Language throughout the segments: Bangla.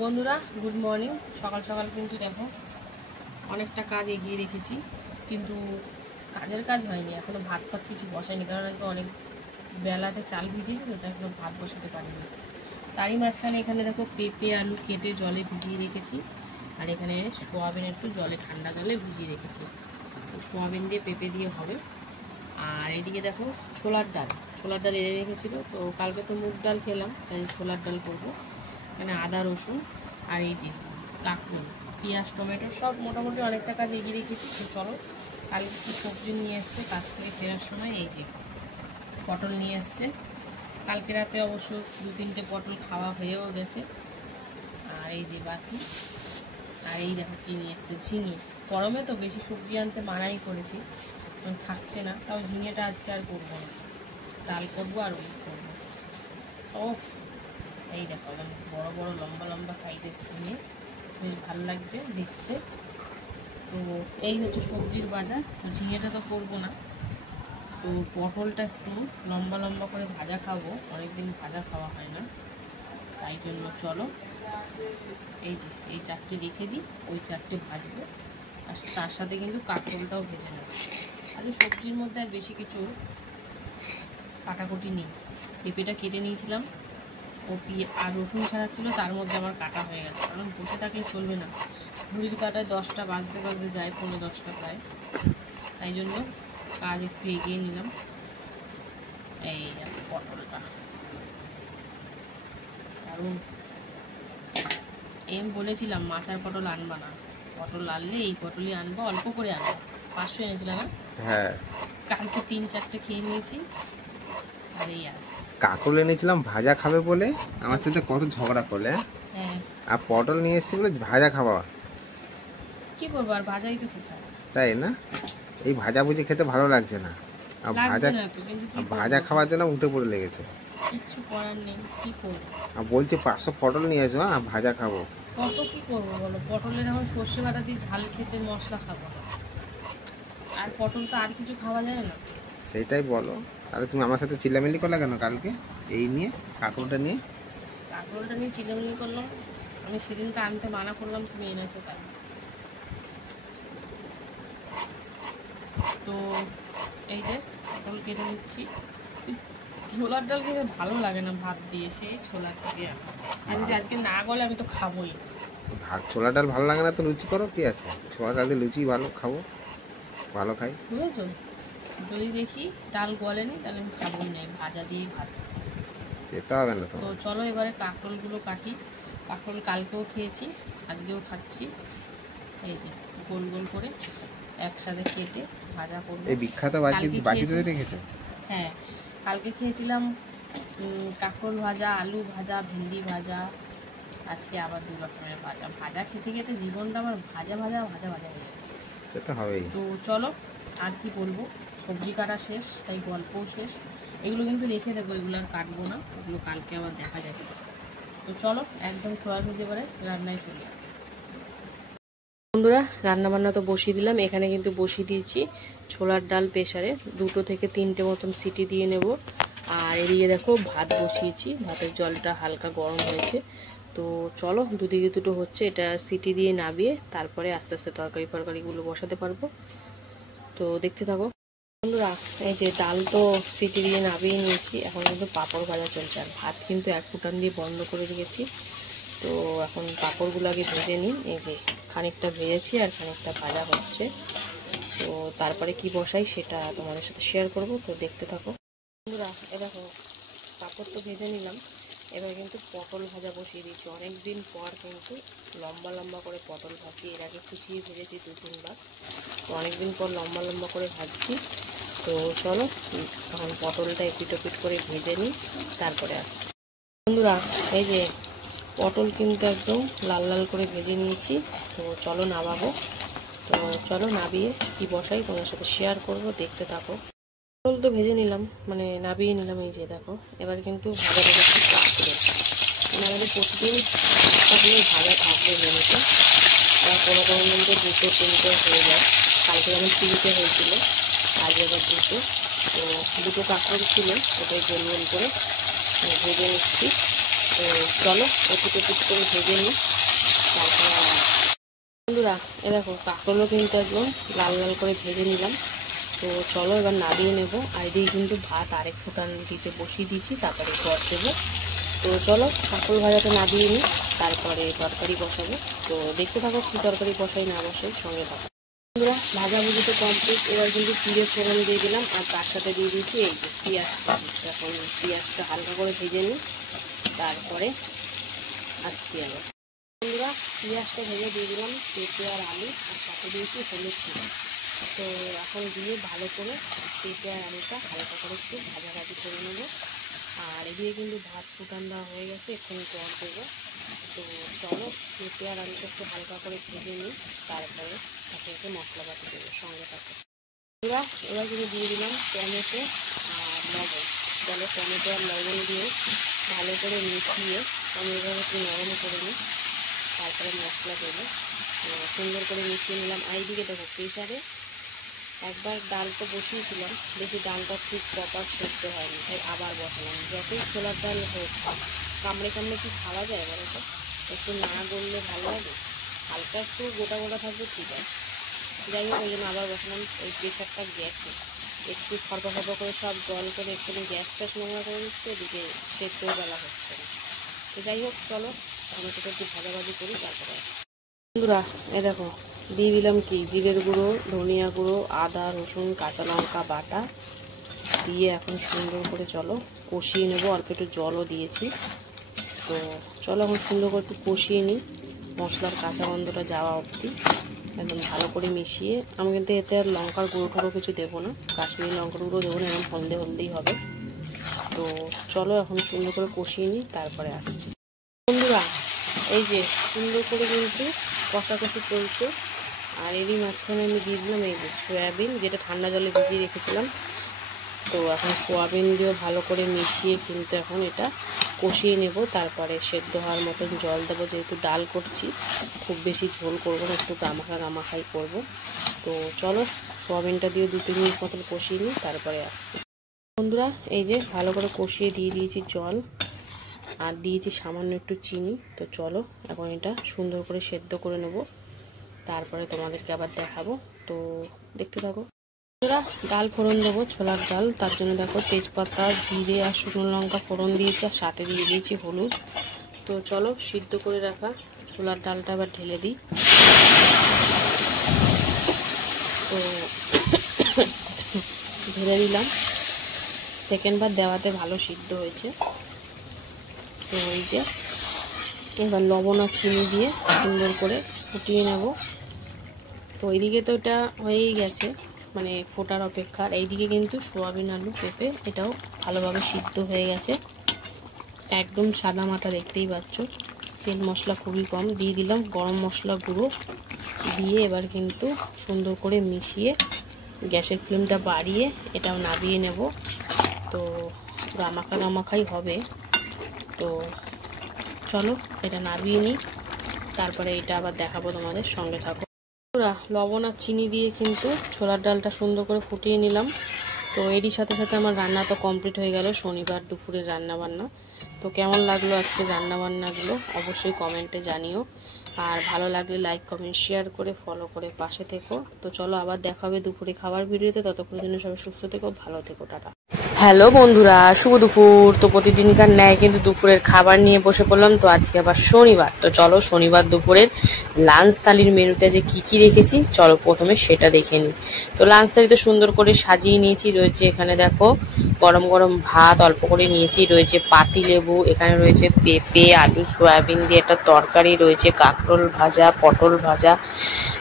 বন্ধুরা গুড মর্নিং। সকাল সকাল কিন্তু দেখো অনেকটা কাজ এগিয়ে রেখেছি, কিন্তু কাজের কাজ হয়নি এখনো। ভাত কিছু বসাইনি, কারণ আজকে অনেক বেলাতে চাল ভিজিয়েছি তো, তাই এখনো ভাত বসাতে পারিনি। তারই মাঝখানে এখানে দেখো পেঁপে আলু কেটে জলে ভিজিয়ে রেখেছি, আর এখানে সোয়াবিন একটু জলে ঠান্ডা জলে ভিজিয়ে রেখেছি। সোয়াবিন দিয়ে পেঁপে দিয়ে হবে। আর এইদিকে দেখো ছোলার ডাল এনে রেখেছিলো, তো কালকে তো মুগ ডাল খেলাম, তাই ছোলার ডাল করবো। এখানে আদা রসুন আর এই যে কাঁকরোল পেঁয়াজ টমেটো সব মোটামুটি অনেকটা কাজ এগিয়ে রেখেছি। তো চলো কালকে কী সবজি নিয়ে এসছে কাজ থেকে ফেরার সময়। এই যে পটল নিয়ে এসছে, কালকে রাতে অবশ্য 2-3টে পটল খাওয়া হয়েও গেছে। আর এই যে বাকি, আর এই দেখো কী নিয়ে এসছে ঝিঙে। গরমে তো বেশি সবজি আনতে মানাই করেছি, থাকছে না, তাও ঝিঙেটা আজকে আর করবো না, ডাল করবো আর ওই করবো। ও এই দেখো বড় বড় লম্বা লম্বা সাইজের ঝিঙে, বেশ ভালো লাগছে দেখতে। তো এই হচ্ছে সবজির বাজার। তো ঝিঙেটা তো করবো না, তো পটলটা একটু লম্বা লম্বা করে ভাজা খাবো, অনেকদিন ভাজা খাওয়া হয় না, তাই জন্য চলো এই যে এই চারটে রেখে দিই, ওই চারটে ভাজবো, আর তার সাথে কিন্তু কাঁকরোলটাও ভেজে নেব। আগে সবজির মধ্যে আর বেশি কিছু কাটাকুটি নেই। পেঁপেটা কেটে নিয়েছিলাম, ও আর রসুন ছাড়া ছিল, তার মধ্যে আমার কাটা হয়ে গেছে, কারণ বসে থাকলে চলবে না। ঘড়ির কাটায় 10টা বাজতে বাজতে যায়, 9:45 প্রায়, তাই জন্য কাজ একটু এগিয়ে নিলাম। এই পটলটা কারণ বলেছিলাম মাচার পটল আনবা না, পটল আনলে এই পটলই আনবো, অল্প করে আনবো। 500 এনেছিলাম না? হ্যাঁ, কালকে 3-4টে খেয়ে নিয়েছি, আর এই আছে। কাঁকরোল এনেছিলাম ভাজা খাবে বলে, আমার সাথে কত ঝগড়া করলে। হ্যাঁ, আর পটল নিয়ে এসেছি বলে ভাজা খাওয়া। কি করবো, আর ভাজাই তো খেতে হবে, তাই না? এই ভাজা ভুজি খেতে ভালো লাগছে না, আর ভাজা খাওয়ার জন্য উঠে পড়ে লেগেছে। কিচ্ছু করার নেই, কি করবো। আর বলছে 500 পটল নিয়ে এসো, ভাজা খাবো। কত কি করবো বলো, পটলের এখন সর্ষে বাটা দিয়ে ঝাল খেতে মশলা খাবো, আর পটল তো আর কিছু খাওয়া যায় না। সেটাই বলো, তাহলে তুমি আমার সাথে চিল্লামিল্লি করলে কেন কালকে এই নিয়ে, কাঁকরোলটা নিয়ে? কাঁকরোলটা নিয়ে চিল্লামিল্লি করলাম, আমি সেদিনকে আনতে মানা করলাম, তুমি এনেছো তাই। তো এই যে পটল কেটে নিচ্ছি। ছোলার ডাল খেতে ভালো লাগে না ভাত দিয়ে, সেই ছোলার থেকে আর যদি আজকে না গলে আমি তো খাবোই। ছোলা ডাল ভালো লাগে না তো লুচি করো, কি আছে, ছোলা ডাল দিয়ে লুচি ভালো খাবো, ভালো খাই, বুঝেছো? যদি দেখি ডাল গলেনি তাহলে আমি খাবোই না, ভাজা দিয়ে ভাত যেতে হবে না তো। চলো এবারে কাঁকরোলগুলো কাটি। কাঁকরোল কালকেও খেয়েছি, আজকেও খাচ্ছি। এই যে গোল গোল করে একসাথে কেটে ভাজা করবো। এই বিখ্যাত বাটিতে রেখেছো? হ্যাঁ, কালকে খেয়েছিলাম কাঁকরোল ভাজা, আলু ভাজা, ভেন্ডি ভাজা, আজকে আবার 2 রকমের ভাজা। ভাজা খেতে খেতে জীবনটা আমার ভাজা ভাজা ভাজা ভাজা হয়ে যাচ্ছে। সেটা হবেই। তো চলো আর কি বলবো, সবজি কাটা শেষ, তাই গল্পও শেষ। এগুলো কিন্তু রেখে দেবো, এগুলো আর কাটবো না, ওগুলো কালকে আবার দেখা যাবে। তো চলো একদম সোয়াবিন এবারে রান্নায় চলে যাবে। বন্ধুরা রান্না বান্না তো বসিয়ে দিলাম, এখানে কিন্তু বসিয়ে দিয়েছি ছোলার ডাল প্রেসারে, 2 থেকে 3টে মতন সিটি দিয়ে নেব। আর এদিকে দেখো ভাত বসিয়েছি, ভাতের জলটা হালকা গরম হয়েছে। তো চলো দুদিকে দুটো হচ্ছে, এটা সিটি দিয়ে নাবিয়ে তারপরে আস্তে আস্তে তরকারিগুলো বসাতে পারবো। তো দেখতে থাকো বন্ধুরা। এই যে ডাল তো সিটি দিয়ে নাবিয়ে নিয়েছি, এখন কিন্তু পাঁপড় ভাজা চলছে, আর ভাত কিন্তু 1 ফুটান দিয়ে বন্ধ করে দিয়েছি। তো এখন পাঁপড়গুলো আগে ভেজে নিই। এই যে খানিকটা ভেজেছি আর খানিকটা ভাজা হচ্ছে, তো তারপরে কি বসাই সেটা তোমাদের সাথে শেয়ার করব। তো দেখতে থাকো বন্ধুরা। এ দেখো পাঁপড় তো ভেজে নিলাম, এবার কিন্তু পটল ভাজা বসিয়ে দিয়েছি। অনেক দিন পর কিন্তু লম্বা লম্বা করে পটল ভাজি, এর আগে কুচিয়ে ভেজেছি 2-3 বার, তো অনেকদিন পর লম্বা লম্বা করে ভাজছি। তো চলো এখন পটলটা এপিট করে ভেজে নিই, তারপরে আসছি বন্ধুরা। এই যে পটল কিন্তু একদম লাল লাল করে ভেজে নিয়েছি, তো চলো নামাবো। তো চলো নাবিয়ে কি বসাই তোমার সাথে শেয়ার করব, দেখতে থাকো। পটল তো ভেজে নিলাম, মানে নাবিয়ে নিলাম। এই যে দেখো এবার কিন্তু ভাজা ভাজা খুব থাকবে, আমাদের প্রতিদিন থাকলে ভাজা থাকবে মেনুতে, আর কোনো দিন তো 2-3টে হয়ে যায়। কালকে যেমন 3টে হয়েছিল, আজ এবার 2টে। তো 2টো কাঁকরোল ছিল, ওটাই গোল গোল করে ভেজে নিচ্ছি। তো চলো একটু করে ভেজে নিই, তারপরে বন্ধুরা এ দেখো কাঁকরোলও কিন্তু একদম লাল লাল করে ভেজে নিলাম। তো চলো এবার নামিয়ে নেব। আর এদিকে কিন্তু ভাত আরেক ফোঁটান দিতে বসিয়ে দিয়েছি, তারপরে জল দেবো। তো চলো কাঁকরোল ভাজাটা নামিয়ে নিই, তারপরে তরকারি বসাবো। তো দেখতে থাকো কী তরকারি বসাই না বসাই, সঙ্গে থাকো। বন্ধুরা ভাজাভুজি তো কমপ্লিট, এবার কিন্তু জিরে ফোড়ন দিয়ে দিলাম আর তার সাথে দিয়ে দিয়েছি এই যে পেঁয়াজটা। এখন পেঁয়াজটা হালকা করে ভেজে নিই, তারপরে আসছি আবার। বন্ধুরা পেঁয়াজটা ভেজে দিয়ে দিলাম পেঁপে আর আলু, আর সাথে দিয়েছি হলুদ ছিল। তো এখন দিয়ে ভালো করে পেঁপে আর আলুটা হালকা করে একটু ভাজাভাজি করে নেবো। আর এদিকে কিন্তু ভাত ফুটান দেওয়া হয়ে গেছে, এক্ষুনি জল দেবো। তো চলো পেঁপে আর আলুটা একটু হালকা করে ভেজে নিই, তারপরে তাকে একটু মশলাপাতি দেবো, সঙ্গে থাকে। এবার কিন্তু দিয়ে দিলাম টমেটো আর লবণ। চলো টমেটো আর লবণ দিয়ে ভালো করে মিশিয়ে টমেটোটা একটু নরম করে নিই, তারপরে মশলা দেবো। সুন্দর করে মিশিয়ে নিলাম। এইদিকে দেখো প্রেশারে একবার ডাল তো বসিয়েছিলাম, দেখি ডালটা ঠিক প্রপার সেদ্ধ হয়নি, তাই আবার বসালাম। যতই ছোলার ডাল হোক কামড়ে কামড়ে কি খাওয়া যায় বলো তো? একটু না গড়লে ভালো লাগে, হালকা একটু গোটা গোটা থাকবে ঠিক আছে। যাই হোক ওই জন্য আবার বসালাম। ওই প্রেশারটা গেছে একটু খরপা খরপা করে সব জল করে একটু গ্যাস ট্যাস নোংরা করে দিচ্ছে, এদিকে সেদ্ধ বেলা হচ্ছে না। তো যাই হোক চলো টমেটোটা একটু ভাজাভাজি করি, তারপরে আসছি। বন্ধুরা এ দেখো দিয়ে দিলাম কি জিরের গুঁড়ো, ধনিয়া গুঁড়ো, আদা রসুন কাঁচা লঙ্কা বাটা দিয়ে এখন সুন্দর করে চলো কষিয়ে নেবো। অল্প একটু জলও দিয়েছি। তো চলো এখন সুন্দর করে একটু কষিয়ে নিই, মশলার কাঁচা গন্ধটা যাওয়া অবধি একদম ভালো করে মিশিয়ে। আমি কিন্তু এতে আর লঙ্কার গুঁড়ো টুড়ো কিছু দেবো না, কাশ্মীরি লঙ্কার গুঁড়ো দেবো না, এরকম হলদে হলদেই হবে। তো চলো এখন সুন্দর করে কষিয়ে নিই, তারপরে আসছি। বন্ধুরা এই যে সুন্দর করে কিন্তু কষাকষি চলছে। আর এরই মাঝখানে আমি দিয়ে দিলাম এই যে সয়াবিন, যেটা ঠান্ডা জলে ভিজিয়ে রেখেছিলাম। তো এখন সয়াবিন দিয়েও ভালো করে মিশিয়ে কিন্তু এখন এটা কষিয়ে নেব, তারপরে সেদ্ধ হওয়ার মতন জল দেবো। যেহেতু ডাল করছি খুব বেশি ঝোল করবো না, একটু গামাখাই করবো। তো চলো সয়াবিনটা দিয়ে 2-3 মিনিট মতন কষিয়ে নিই, তারপরে আসছি। বন্ধুরা এই যে ভালো করে কষিয়ে দিয়ে দিয়েছি জল, আর দিয়েছি সামান্য একটু চিনি। তো চলো এখন এটা সুন্দর করে সেদ্ধ করে নেব, তারপরে তোমাদেরকে আবার দেখাবো। তো দেখতে থাকো। বন্ধুরা ডাল ফোড়ন দেবো, ছোলার ডাল। তার জন্য দেখো তেজপাতা জিরে আর শুকনো লঙ্কা ফোড়ন দিয়েছি, আর সাথে দিয়ে দিয়েছি হলুদ। তো চলো সিদ্ধ করে রাখা ছোলার ডালটা আবার ঢেলে দিই। তো ঢেলে দিলাম, সেকেন্ডবার দেওয়াতে ভালো সিদ্ধ হয়েছে। তো এই যে এবার লবণ আর চিনি দিয়ে সুন্দর করে ফুটিয়ে নেব। তো এইদিকে তো এটা হয়েই গেছে, মানে ফোটার অপেক্ষা। আর এইদিকে কিন্তু সোয়াবিন আলু পেঁপে এটাও ভালোভাবে সিদ্ধ হয়ে গেছে, একদম সাদা মাটা দেখতেই পাচ্ছ। তেল মশলা খুবই কম দিয়ে দিলাম, গরম মশলা গুঁড়ো দিয়ে এবার কিন্তু সুন্দর করে মিশিয়ে গ্যাসের ফ্লেমটা বাড়িয়ে এটাও নামিয়ে নেব। তো গামাখাই হবে। তো চলো এটা নামিয়ে নিই, তারপরে এটা আবার দেখাবো তোমাদের, সঙ্গে থাকো। লবণ আর চিনি দিয়ে কিন্তু ছোলার ডালটা সুন্দর করে ফুটিয়ে নিলাম। তো এরই সাথে সাথে আমার রান্না তো কমপ্লিট হয়ে গেল, শনিবার দুপুরের রান্নাবান্না। তো কেমন লাগলো আজকে রান্নাবান্নাগুলো অবশ্যই কমেন্টে জানিও। আর ভালো লাগলে লাইক কমেন্ট শেয়ার করে ফলো করে পাশে থেকো। তো চলো আবার দেখা হবে দুপুরে খাবার ভিডিওতে, ততক্ষণের জন্য সবাই সুস্থ থেকো, ভালো থেকো, টাটা। হ্যালো বন্ধুরা, শুভ দুপুর। তো প্রতিদিনকার ন্যায় কিন্তু দুপুরের খাবার নিয়ে বসে পড়লাম। তো আজকে আবার শনিবার, তো চলো শনিবার দুপুরের লাঞ্চ থালির মেনুতে যে কি রেখেছি চলো প্রথমে সেটা দেখে নিই। তো লাঞ্চ থালি তো সুন্দর করে সাজিয়ে নিয়েছি। রয়েছে এখানে দেখো গরম গরম ভাত অল্প করে নিয়েছি, রয়েছে পাতি লেবু, এখানে রয়েছে পেঁপে আলু সয়াবিন দিয়ে একটা তরকারি, রয়েছে কাঁকরোল ভাজা পটল ভাজা,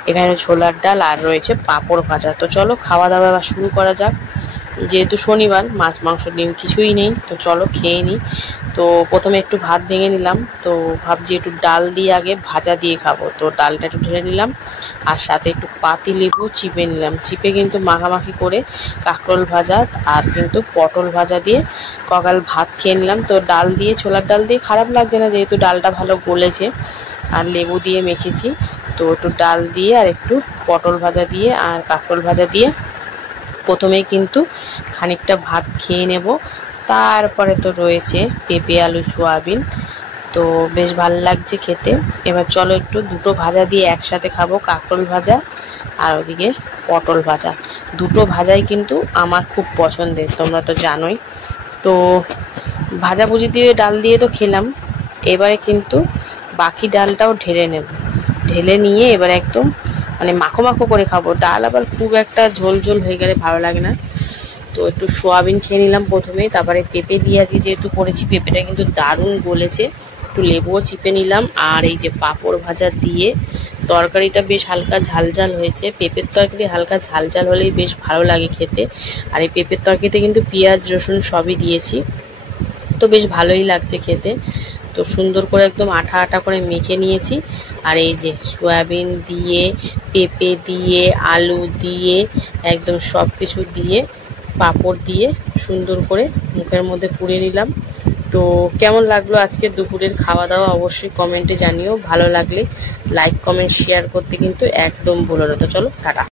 এখানে ছোলার ডাল, আর রয়েছে পাঁপড় ভাজা। তো চলো খাওয়া দাওয়া শুরু করা যাক। যেহেতু শনিবার মাছ মাংস ডিম কিছুই নেই, তো চলো খেয়ে নিই। তো প্রথমে একটু ভাত ভেঙে নিলাম, তো ভাবছি একটু ডাল দিয়ে আগে ভাজা দিয়ে খাবো। তো ডালটা একটু ঢেলে নিলাম, আর সাথে একটু পাতি লেবু চিপে নিলাম। চিপে কিন্তু মাখামাখি করে কাঁকরোল ভাজা আর কিন্তু পটল ভাজা দিয়ে কগাল ভাত খেয়ে নিলাম। তো ডাল দিয়ে ছোলার ডাল দিয়ে খারাপ লাগছে না, যেহেতু ডালটা ভালো গলেছে আর লেবু দিয়ে মেখেছি। তো একটু ডাল দিয়ে আর একটু পটল ভাজা দিয়ে আর কাঁকরোল ভাজা দিয়ে প্রথমেই কিন্তু খানিকটা ভাত খেয়ে নেব। তারপরে তো রয়েছে পেঁপে আলু সয়াবিন, তো বেশ ভালো লাগছে খেতে। এবার চলো একটু দুটো ভাজা দিয়ে একসাথে খাবো, কাঁকরোল ভাজা আর ওদিকে পটল ভাজা। দুটো ভাজাই কিন্তু আমার খুব পছন্দের, তোমরা তো জানোই। তো ভাজাভুজি দিয়ে ডাল দিয়ে তো খেলাম, এবারে কিন্তু বাকি ডালটাও ঢেলে নেব। ঢেলে নিয়ে এবার একদম মানে মাখো মাখো করে খাবো। ডাল আবার খুব একটা ঝোল ঝোল হয়ে গেলে ভালো লাগে না। তো একটু সোয়াবিন খেয়ে নিলাম প্রথমেই, তারপরে পেঁপে দিয়ে আজকে যেহেতু করেছি, পেঁপেটা কিন্তু দারুণ গলেছে। একটু লেবুও চিপে নিলাম, আর এই যে পাঁপড় ভাজা দিয়ে তরকারিটা বেশ হালকা ঝাল ঝাল হয়েছে। পেঁপের তরকারি হালকা ঝাল ঝাল হলেই বেশ ভালো লাগে খেতে। আর এই পেঁপের তরকারিতে কিন্তু পেঁয়াজ রসুন সবই দিয়েছি, তো বেশ ভালোই লাগছে খেতে। তো সুন্দর করে একদম আঠা আঠা করে মেখে নিয়েছি। আর এই যে সয়াবিন দিয়ে, পেঁপে দিয়ে, আলু দিয়ে, একদম সব কিছু দিয়ে, পাঁপড় দিয়ে সুন্দর করে মুখের মধ্যে পুড়ে নিলাম। তো কেমন লাগলো আজকে দুপুরের খাওয়া দাওয়া অবশ্যই কমেন্টে জানিও। ভালো লাগলে লাইক কমেন্ট শেয়ার করতে কিন্তু একদম ভুলো না। তো চলো টাটা।